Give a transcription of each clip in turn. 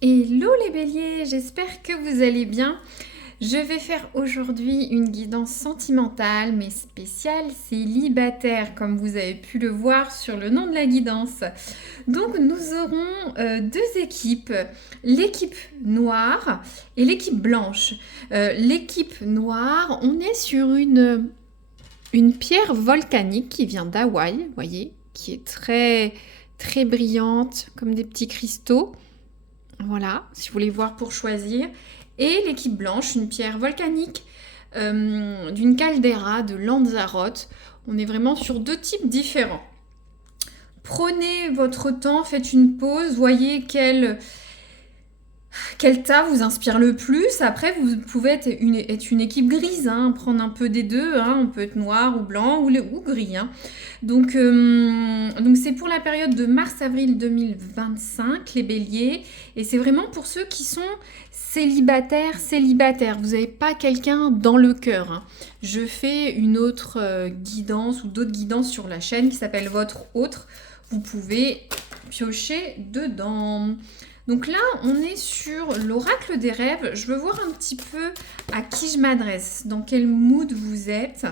Hello les béliers, j'espère que vous allez bien. Je vais faire aujourd'hui une guidance sentimentale mais spéciale célibataire comme vous avez pu le voir sur le nom de la guidance. Donc nous aurons deux équipes, l'équipe noire et l'équipe blanche. L'équipe noire, on est sur une pierre volcanique qui vient d'Hawaï, vous voyez, qui est très très brillante comme des petits cristaux. Voilà, si vous voulez voir pour choisir. Et l'équipe blanche, une pierre volcanique d'une caldeira de Lanzarote. On est vraiment sur deux types différents. Prenez votre temps, faites une pause, voyez quel tas vous inspire le plus. Après, vous pouvez être une équipe grise, hein, prendre un peu des deux. Hein, on peut être noir ou blanc ou gris. Hein. Donc c'est pour la période de mars-avril 2025, les béliers. Et c'est vraiment pour ceux qui sont célibataires. Vous n'avez pas quelqu'un dans le cœur. Hein. Je fais une autre guidance ou d'autres guidances sur la chaîne qui s'appelle Votre Autre. Vous pouvez piocher dedans. Donc là, on est sur l'oracle des rêves. Je veux voir un petit peu à qui je m'adresse, dans quel mood vous êtes.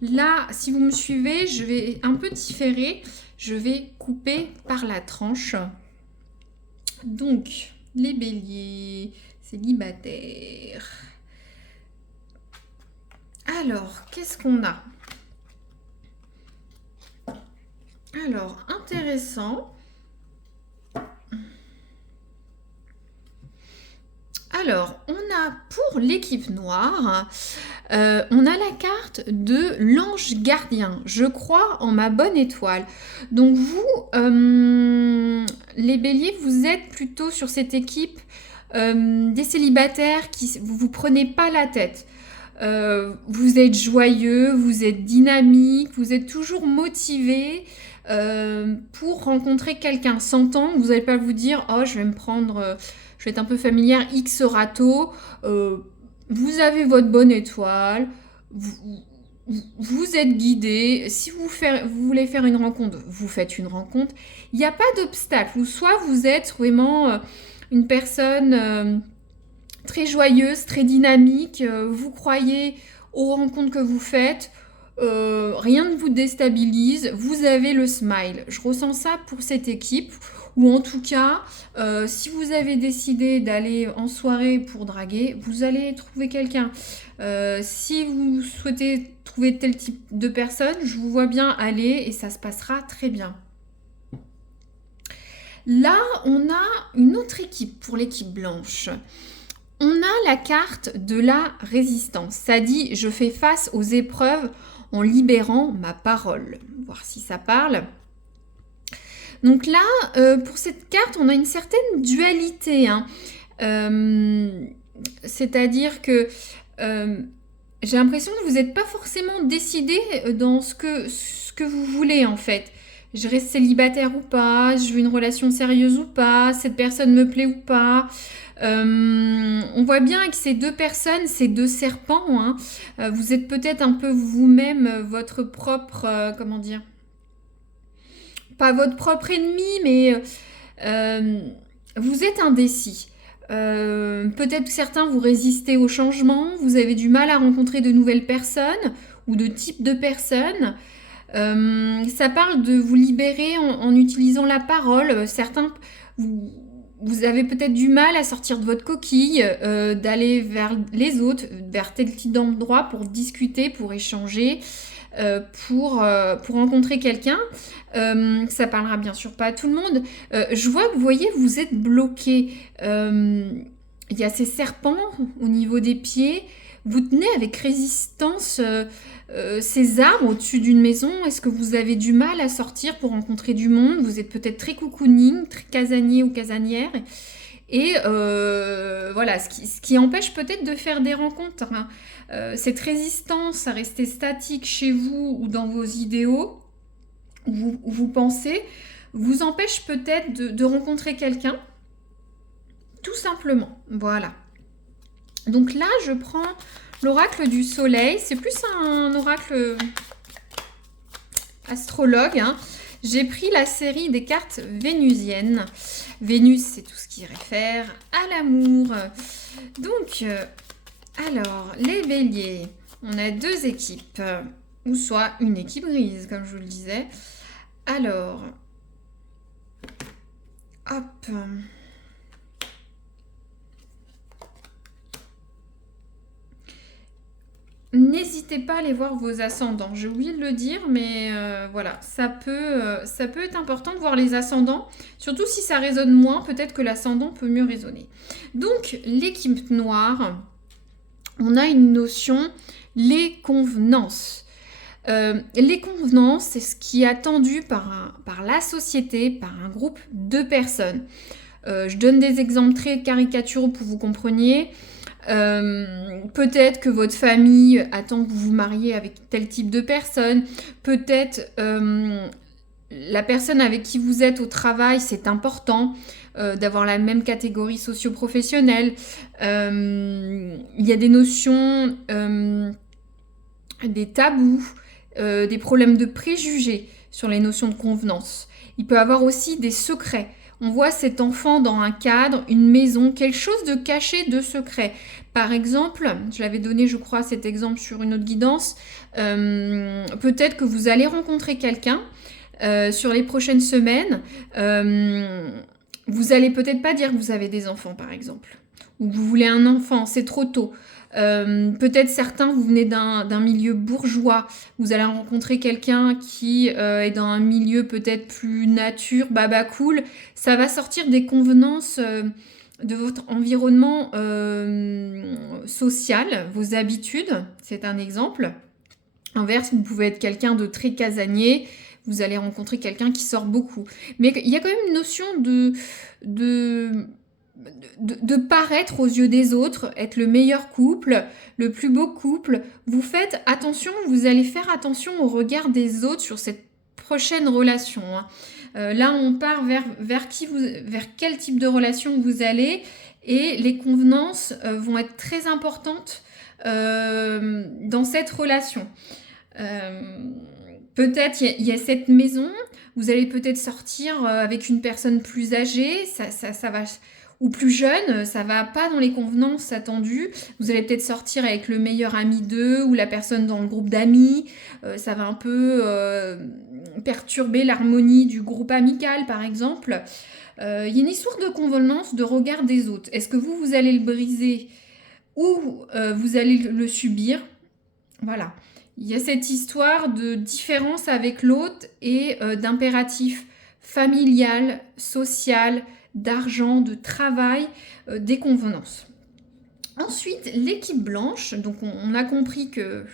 Là, si vous me suivez, je vais un peu différer. Je vais couper par la tranche. Donc, les béliers célibataires. Alors, qu'est-ce qu'on a? Alors, intéressant. Alors, on a pour l'équipe noire, on a la carte de l'ange gardien. Je crois en ma bonne étoile. Donc vous, les béliers, vous êtes plutôt sur cette équipe des célibataires qui vous prenez pas la tête. Vous êtes joyeux, vous êtes dynamique, vous êtes toujours motivé pour rencontrer quelqu'un. 100 ans, vous n'allez pas vous dire « Oh, je vais me prendre... je vais être un peu familière, X râteau. Vous avez votre bonne étoile. Vous êtes guidé. Si vous voulez faire une rencontre, vous faites une rencontre. Il n'y a pas d'obstacle. Ou soit vous êtes vraiment une personne très joyeuse, très dynamique. Vous croyez aux rencontres que vous faites. Rien ne vous déstabilise. Vous avez le smile. Je ressens ça pour cette équipe. Ou en tout cas, si vous avez décidé d'aller en soirée pour draguer, vous allez trouver quelqu'un. Si vous souhaitez trouver tel type de personne, je vous vois bien aller et ça se passera très bien. Là, on a une autre équipe pour l'équipe blanche. On a la carte de la résistance. Ça dit, je fais face aux épreuves en libérant ma parole. Voir si ça parle. Donc là, pour cette carte, on a une certaine dualité. Hein. C'est-à-dire que j'ai l'impression que vous n'êtes pas forcément décidé dans ce que vous voulez en fait. Je reste célibataire ou pas, je veux une relation sérieuse ou pas, cette personne me plaît ou pas. On voit bien que ces deux personnes, ces deux serpents, hein, vous êtes peut-être un peu vous-même votre propre, comment dire, pas votre propre ennemi, mais vous êtes indécis. Peut-être que certains vous résistez au changement, vous avez du mal à rencontrer de nouvelles personnes ou de types de personnes. Ça parle de vous libérer en utilisant la parole. Certains, vous avez peut-être du mal à sortir de votre coquille, d'aller vers les autres, vers tel type d'endroit pour discuter, pour échanger. Pour rencontrer quelqu'un. Ça parlera bien sûr pas à tout le monde. Je vois que vous voyez, vous êtes bloqué. Il y a ces serpents au niveau des pieds. Vous tenez avec résistance ces arbres au-dessus d'une maison. Est-ce que vous avez du mal à sortir pour rencontrer du monde? Vous êtes peut-être très cocooning, très casanier ou casanière. Et voilà, ce qui empêche peut-être de faire des rencontres. Hein. Cette résistance à rester statique chez vous ou dans vos idéaux, où vous pensez, vous empêche peut-être de rencontrer quelqu'un, tout simplement. Voilà. Donc là, je prends l'oracle du soleil. C'est plus un oracle astrologue. Hein. J'ai pris la série des cartes vénusiennes. Vénus, c'est tout ce qui réfère à l'amour. Donc, alors, les béliers, on a deux équipes, ou soit une équipe grise, comme je vous le disais. Alors, hop. N'hésitez pas à aller voir vos ascendants. J'ai oublié de le dire, mais voilà, ça peut être important de voir les ascendants, surtout si ça résonne moins, peut-être que l'ascendant peut mieux résonner. Donc, l'équipe noire, on a une notion, les convenances. Les convenances, c'est ce qui est attendu par la société, par un groupe de personnes. Je donne des exemples très caricaturaux pour que vous compreniez. Peut-être que votre famille attend que vous vous mariez avec tel type de personne. Peut-être la personne avec qui vous êtes au travail, c'est important d'avoir la même catégorie socio-professionnelle. Il y a des notions, des tabous, des problèmes de préjugés sur les notions de convenance. Il peut y avoir aussi des secrets. On voit cet enfant dans un cadre, une maison, quelque chose de caché, de secret. Par exemple, je l'avais donné, je crois, cet exemple sur une autre guidance, peut-être que vous allez rencontrer quelqu'un sur les prochaines semaines. Vous allez peut-être pas dire que vous avez des enfants, par exemple, ou que vous voulez un enfant, c'est trop tôt. Peut-être certains, vous venez d'un milieu bourgeois, vous allez rencontrer quelqu'un qui est dans un milieu peut-être plus nature, baba cool, ça va sortir des convenances de votre environnement social, vos habitudes, c'est un exemple. Inverse, vous pouvez être quelqu'un de très casanier, vous allez rencontrer quelqu'un qui sort beaucoup. Mais il y a quand même une notion de paraître aux yeux des autres, être le meilleur couple, le plus beau couple. Vous faites attention, vous allez faire attention au regard des autres sur cette prochaine relation. Là, on part vers quel type de relation vous allez, et les convenances vont être très importantes dans cette relation. Peut-être il y a cette maison, vous allez peut-être sortir avec une personne plus âgée, ça va, ou plus jeune, ça va pas dans les convenances attendues. Vous allez peut-être sortir avec le meilleur ami d'eux ou la personne dans le groupe d'amis. Ça va un peu perturber l'harmonie du groupe amical, par exemple. Il y a une histoire de convenance, de regard des autres. Est-ce que vous allez le briser ou vous allez le subir? Voilà. Il y a cette histoire de différence avec l'autre et d'impératif familial, social, d'argent, de travail, des convenances. Ensuite, l'équipe blanche, donc on a compris que,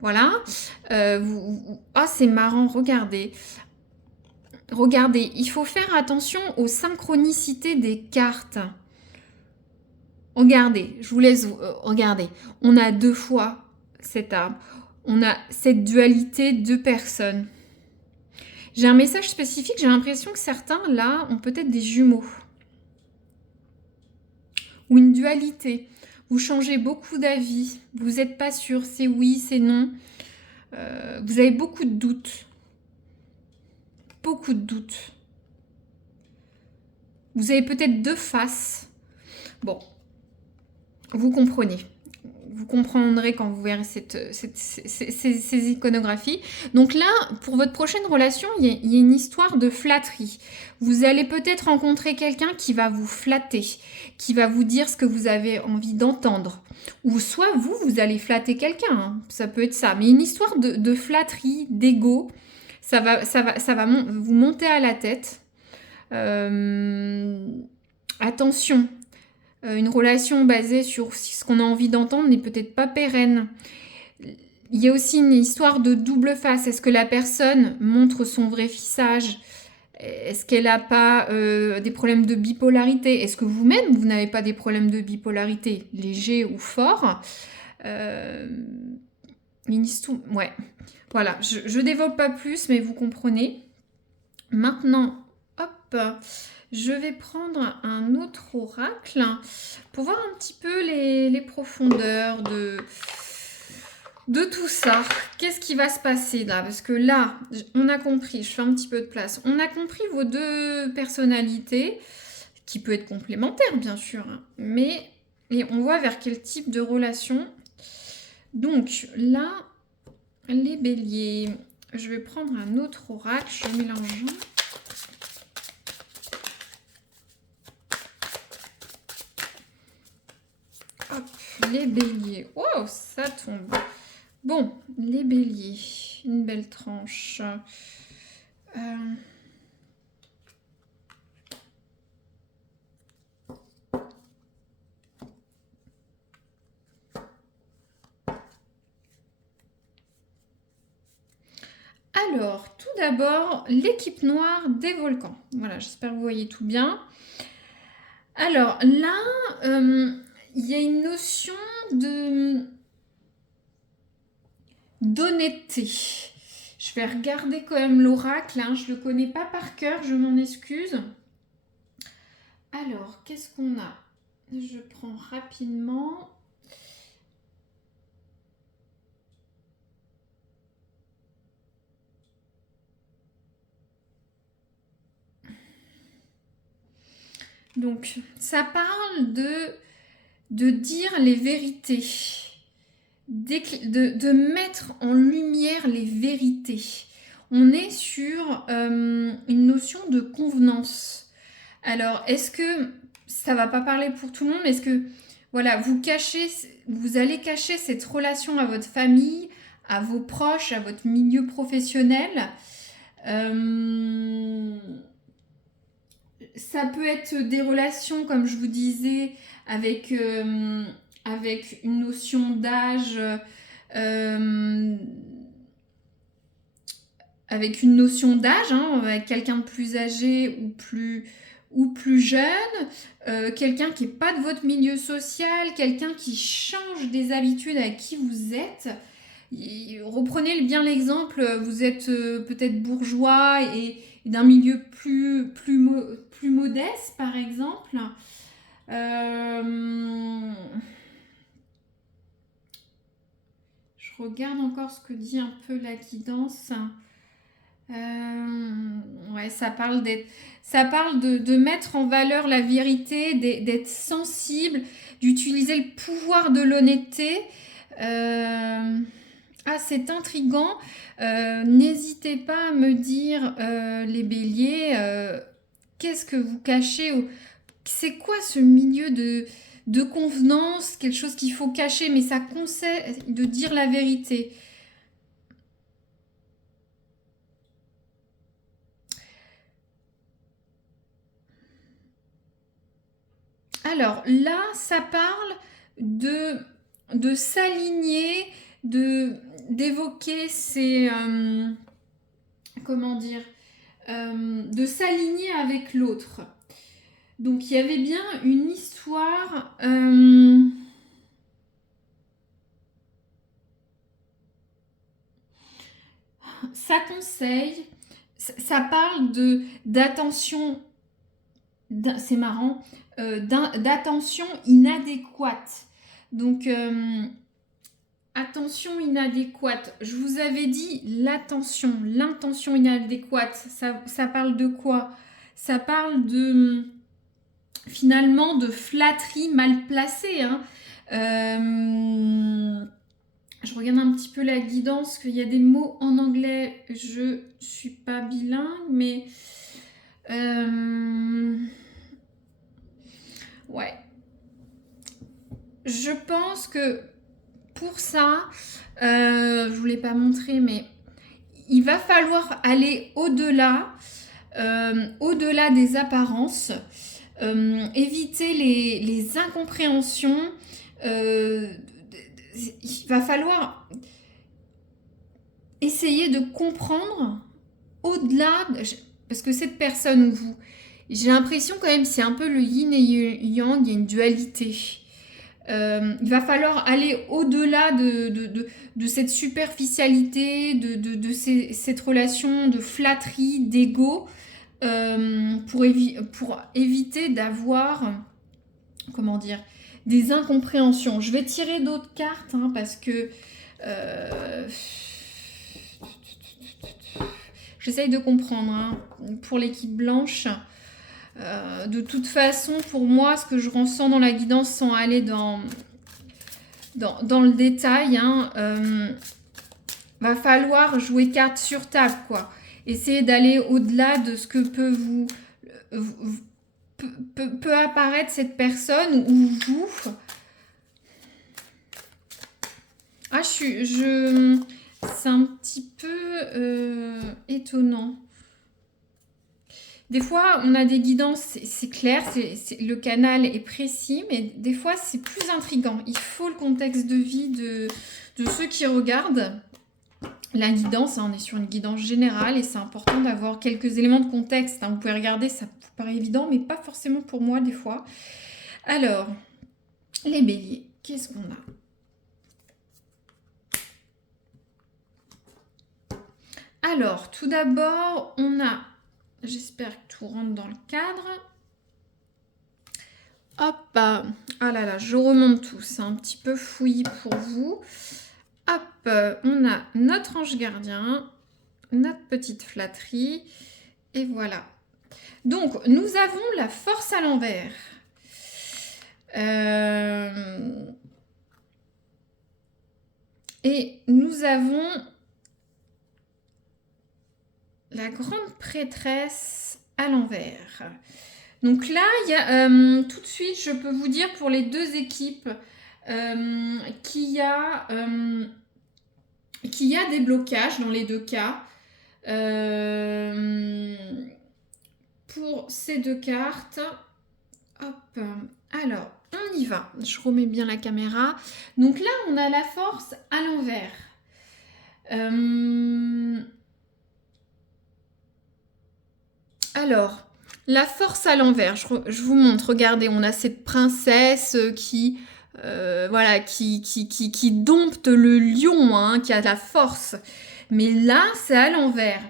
voilà, c'est marrant, regardez, il faut faire attention aux synchronicités des cartes. Regardez, je vous laisse regarder, on a deux fois cet arbre, on a cette dualité de personnes. J'ai un message spécifique, j'ai l'impression que certains, là, ont peut-être des jumeaux. Ou une dualité. Vous changez beaucoup d'avis, vous n'êtes pas sûr, c'est oui, c'est non. Vous avez beaucoup de doutes. Beaucoup de doutes. Vous avez peut-être deux faces. Bon, vous comprenez. Vous comprendrez quand vous verrez ces iconographies. Donc là, pour votre prochaine relation, il y a une histoire de flatterie. Vous allez peut-être rencontrer quelqu'un qui va vous flatter, qui va vous dire ce que vous avez envie d'entendre. Ou soit vous allez flatter quelqu'un, hein. Ça peut être ça. Mais une histoire de flatterie, d'ego, ça va vous monter à la tête. Attention. Une relation basée sur ce qu'on a envie d'entendre n'est peut-être pas pérenne. Il y a aussi une histoire de double face. Est-ce que la personne montre son vrai visage? Est-ce qu'elle n'a pas des problèmes de bipolarité? Est-ce que vous-même, vous n'avez pas des problèmes de bipolarité, légers ou forts? Une histoire... Ouais. Voilà, je développe pas plus, mais vous comprenez. Maintenant, hop... Je vais prendre un autre oracle pour voir un petit peu les profondeurs de tout ça, qu'est-ce qui va se passer là? Parce que là, on a compris, je fais un petit peu de place, on a compris vos deux personnalités, qui peut être complémentaire bien sûr, hein, mais et on voit vers quel type de relation. Donc là, les béliers, je vais prendre un autre oracle, je mélange. Hop, les béliers, wow, ça tombe. Bon, les béliers, une belle tranche. Alors, tout d'abord, l'équipe noire des volcans. Voilà, j'espère que vous voyez tout bien. Alors là, il y a une notion d'honnêteté. Je vais regarder quand même l'oracle, hein, je ne le connais pas par cœur, je m'en excuse. Alors, qu'est-ce qu'on a? Je prends rapidement. Donc, ça parle de dire les vérités, de mettre en lumière les vérités. On est sur une notion de convenance. Alors, est-ce que ça va pas parler pour tout le monde? Est-ce que voilà, vous allez cacher cette relation à votre famille, à vos proches, à votre milieu professionnel? Ça peut être des relations, comme je vous disais, avec une notion d'âge, avec une notion d'âge, hein, avec quelqu'un de plus âgé ou plus jeune, quelqu'un qui n'est pas de votre milieu social, quelqu'un qui change des habitudes avec qui vous êtes. Reprenez bien l'exemple, vous êtes peut-être bourgeois et d'un milieu plus modeste, par exemple. Je regarde encore ce que dit un peu la guidance. Ouais, ça parle de mettre en valeur la vérité, d'être sensible, d'utiliser le pouvoir de l'honnêteté. Ah, c'est intriguant. N'hésitez pas à me dire, les béliers, qu'est-ce que vous cachez? C'est quoi ce milieu de convenance? Quelque chose qu'il faut cacher, mais ça conseille de dire la vérité. Alors là, ça parle de s'aligner, d'évoquer ces... comment dire, de s'aligner avec l'autre. Donc il y avait bien une histoire... ça conseille, ça parle d'attention, c'est marrant, d'attention inadéquate. Donc, attention inadéquate. Je vous avais dit l'intention inadéquate. Ça parle de quoi? Ça parle finalement de flatterie mal placée. Hein. Je regarde un petit peu la guidance, qu'il y a des mots en anglais. Je suis pas bilingue, mais... ouais. Je pense que pour ça, je vous l'ai pas montré, mais il va falloir aller au-delà des apparences, éviter les incompréhensions. Il va falloir essayer de comprendre au-delà, parce que cette personne ou vous, j'ai l'impression quand même, c'est un peu le yin et yang, il y a une dualité. Il va falloir aller au-delà de cette superficialité, cette relation de flatterie, d'ego, pour éviter d'avoir, comment dire, des incompréhensions. Je vais tirer d'autres cartes, hein, parce que Euh, J'essaye de comprendre, hein. Pour l'équipe blanche. De toute façon, pour moi, ce que je ressens dans la guidance, sans aller dans le détail, hein, va falloir jouer carte sur table, quoi. Essayer d'aller au-delà de ce que peut apparaître cette personne ou vous. Ah, c'est un petit peu étonnant. Des fois, on a des guidances, c'est clair, le canal est précis, mais des fois, c'est plus intriguant. Il faut le contexte de vie de ceux qui regardent la guidance. Hein, on est sur une guidance générale et c'est important d'avoir quelques éléments de contexte. Hein. Vous pouvez regarder, ça vous paraît évident, mais pas forcément pour moi des fois. Alors, les béliers, qu'est-ce qu'on a? Alors, tout d'abord, on a... J'espère que tout rentre dans le cadre. Hop, ah là là, je remonte tout, c'est un petit peu fouillis pour vous. Hop, on a notre ange gardien, notre petite flatterie, et voilà. Donc, nous avons la force à l'envers. Et nous avons la grande prêtresse à l'envers. Donc là, il y a, tout de suite, je peux vous dire pour les deux équipes qu'il y a des blocages dans les deux cas. Pour ces deux cartes, hop, alors, on y va. Je remets bien la caméra. Donc là, on a la force à l'envers. Alors, la force à l'envers, je vous montre, regardez, on a cette princesse qui dompte le lion, hein, qui a la force. Mais là, c'est à l'envers.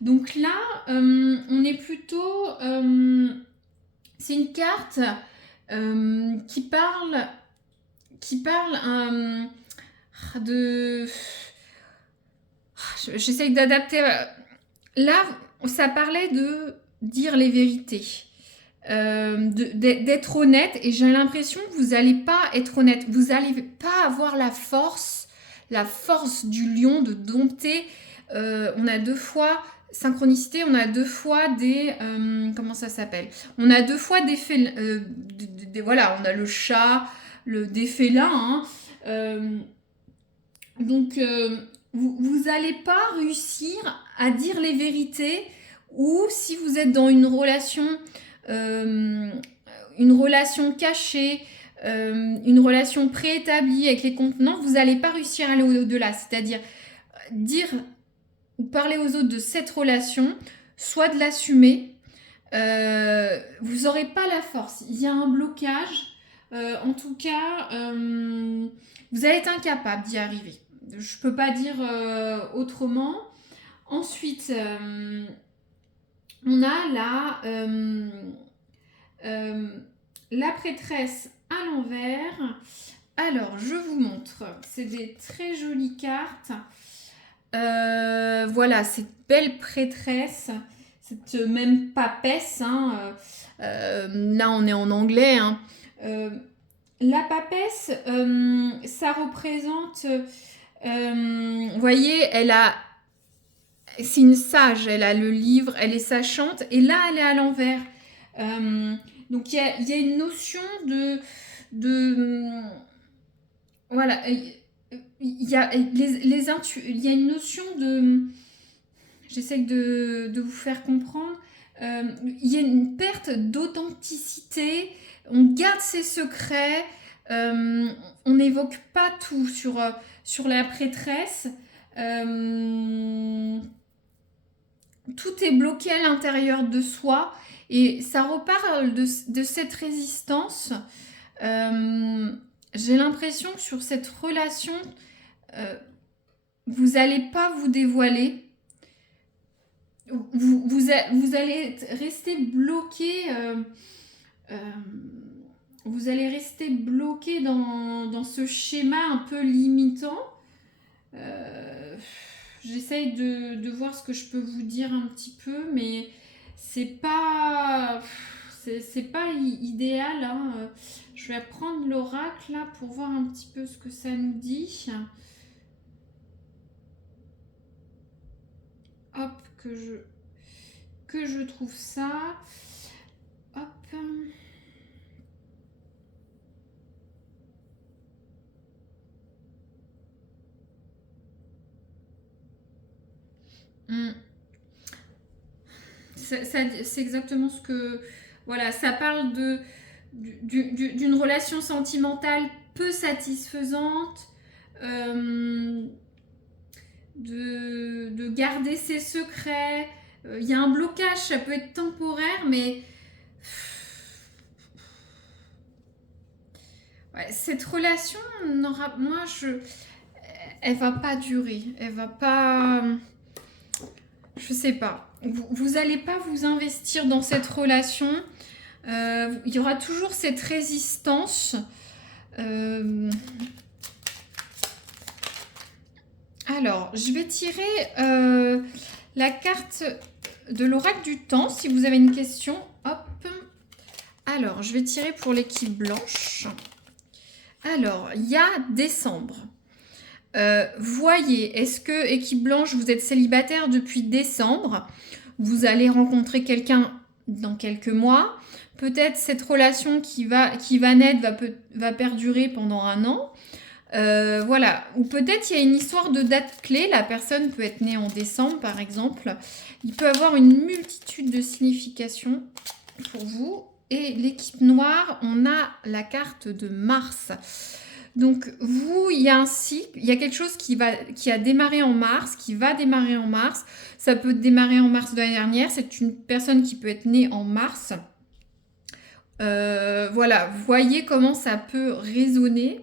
Donc là, on est plutôt... c'est une carte qui parle de... J'essaye d'adapter... Là, ça parlait de dire les vérités. D'être honnête, et j'ai l'impression que vous n'allez pas être honnête, vous n'allez pas avoir la force du lion de dompter. On a deux fois synchronicité, on a deux fois des comment ça s'appelle, on a deux fois des félins, voilà, on a le chat, des félins, hein. Donc vous n'allez pas réussir à dire les vérités, ou si vous êtes dans une relation cachée, une relation préétablie avec les contenants, vous n'allez pas réussir à aller au-delà. C'est-à-dire dire ou parler aux autres de cette relation, soit de l'assumer, vous n'aurez pas la force. Il y a un blocage. En tout cas, vous allez être incapable d'y arriver. Je ne peux pas dire autrement. Ensuite, on a la prêtresse à l'envers. Alors, je vous montre. C'est des très jolies cartes. Voilà, cette belle prêtresse, cette même papesse. Hein, là, on est en anglais. Hein. La papesse, ça représente... vous voyez, c'est une sage, elle a le livre, elle est sachante, et là elle est à l'envers. Donc il y a une notion de voilà, il y a il y a une notion de, j'essaie de vous faire comprendre, il y a une perte d'authenticité, on garde ses secrets, on n'évoque pas tout sur la prêtresse. Tout est bloqué à l'intérieur de soi, et ça reparle de cette résistance. J'ai l'impression que sur cette relation, vous n'allez pas vous dévoiler. Vous allez rester bloqué. Vous allez rester bloqué dans ce schéma un peu limitant. Euh, J'essaye de voir ce que je peux vous dire un petit peu, mais c'est pas, c'est pas idéal, hein. Je vais prendre l'oracle là pour voir un petit peu ce que ça nous dit. Hop, que je trouve ça. Hop. C'est exactement ce que... Voilà, ça parle d'une relation sentimentale peu satisfaisante, de garder ses secrets. Il y a un blocage, ça peut être temporaire, mais... Ouais, cette relation, elle va pas durer. Elle va pas... Je sais pas. Vous allez pas vous investir dans cette relation. Il y aura toujours cette résistance. Alors, je vais tirer la carte de l'oracle du temps. Si vous avez une question, hop. Alors, je vais tirer pour l'équipe blanche. Alors, il y a décembre. Voyez, est-ce que, équipe blanche, vous êtes célibataire depuis décembre? Vous allez rencontrer quelqu'un dans quelques mois. Peut-être cette relation qui va naître va perdurer pendant un an. Voilà. Ou peut-être il y a une histoire de date clé. La personne peut être née en décembre, par exemple. Il peut avoir une multitude de significations pour vous. Et l'équipe noire, on a la carte de Mars. Donc, vous, il y a un cycle, il y a quelque chose qui a démarré en mars, qui va démarrer en mars. Ça peut démarrer en mars de l'année dernière. C'est une personne qui peut être née en mars. Voilà, vous voyez comment ça peut résonner.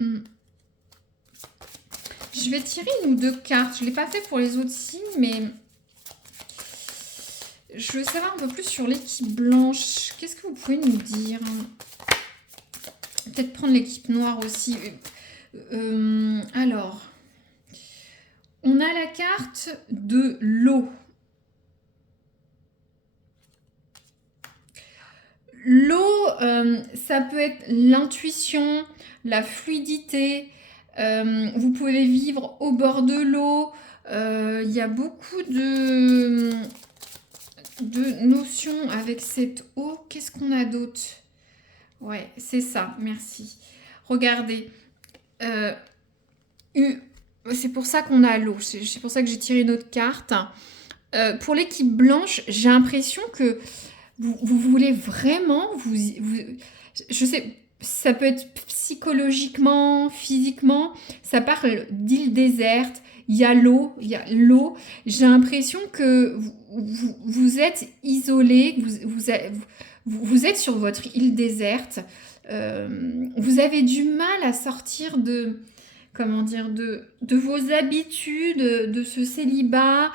Je vais tirer une ou deux cartes. Je ne l'ai pas fait pour les autres signes, mais je veux savoir un peu plus sur l'équipe blanche. Qu'est-ce que vous pouvez nous dire? Peut-être prendre l'équipe noire aussi. Alors, on a la carte de l'eau. L'eau, ça peut être l'intuition, la fluidité. Vous pouvez vivre au bord de l'eau. Il y a beaucoup de notions avec cette eau. Qu'est-ce qu'on a d'autre? Ouais, c'est ça, merci. Regardez. C'est pour ça qu'on a l'eau. C'est pour ça que j'ai tiré une autre carte. Pour l'équipe blanche, j'ai l'impression que vous voulez vraiment... je sais, ça peut être psychologiquement, physiquement. Ça parle d'île déserte. Il y a l'eau. J'ai l'impression que vous êtes isolé, vous êtes sur votre île déserte. Vous avez du mal à sortir de vos habitudes, de ce célibat.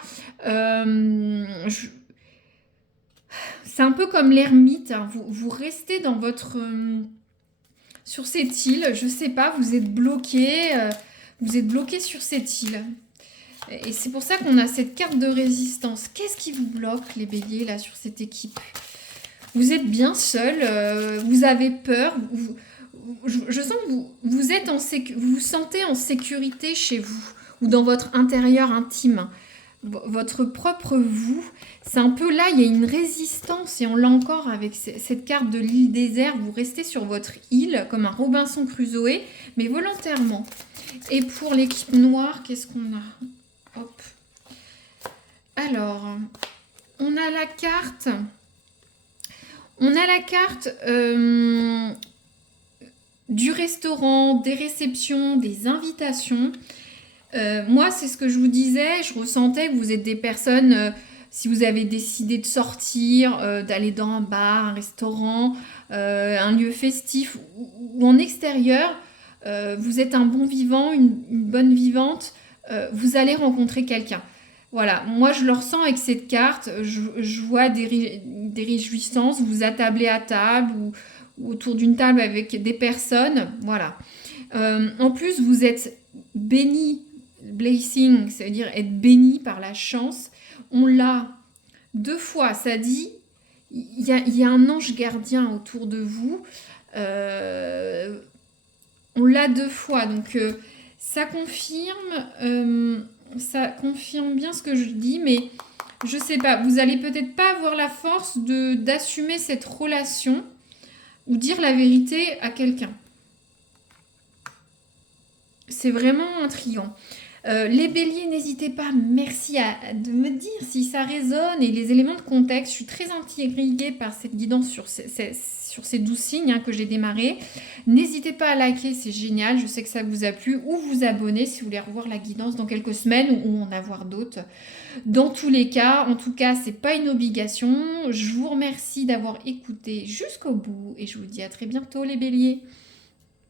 C'est un peu comme l'ermite, hein. Vous restez dans votre... sur cette île, je sais pas, vous êtes bloqué sur cette île. Et c'est pour ça qu'on a cette carte de résistance. Qu'est-ce qui vous bloque, les béliers, là, sur cette équipe? Vous êtes bien seul, vous avez peur, je sens que vous vous sentez en sécurité chez vous, ou dans votre intérieur intime, votre propre vous. C'est un peu là, il y a une résistance, et on l'a encore avec cette carte de l'île déserte. Vous restez sur votre île, comme un Robinson Crusoe, mais volontairement. Et pour l'équipe noire, qu'est-ce qu'on a? Hop. Alors, on a la carte... du restaurant, des réceptions, des invitations. Moi, c'est ce que je vous disais, je ressentais que vous êtes des personnes, si vous avez décidé de sortir, d'aller dans un bar, un restaurant, un lieu festif ou en extérieur, vous êtes un bon vivant, une bonne vivante, vous allez rencontrer quelqu'un. Voilà, moi je le ressens avec cette carte, je vois des réjouissances, vous attablez à table ou autour d'une table avec des personnes, voilà. En plus, vous êtes béni, blessing, c'est-à-dire être béni par la chance. On l'a 2 fois, ça dit, il y a un ange gardien autour de vous. Euh, on l'a 2 fois, donc ça ça confirme bien ce que je dis, mais je sais pas, vous allez peut-être pas avoir la force d'assumer cette relation ou dire la vérité à quelqu'un. C'est vraiment intriguant. Les béliers, n'hésitez pas, merci de me dire si ça résonne et les éléments de contexte. Je suis très intriguée par cette guidance sur ces 12 signes que j'ai démarré. N'hésitez pas à liker, c'est génial. Je sais que ça vous a plu. Ou vous abonner si vous voulez revoir la guidance dans quelques semaines ou en avoir d'autres. Dans tous les cas, en tout cas, c'est pas une obligation. Je vous remercie d'avoir écouté jusqu'au bout et je vous dis à très bientôt les béliers.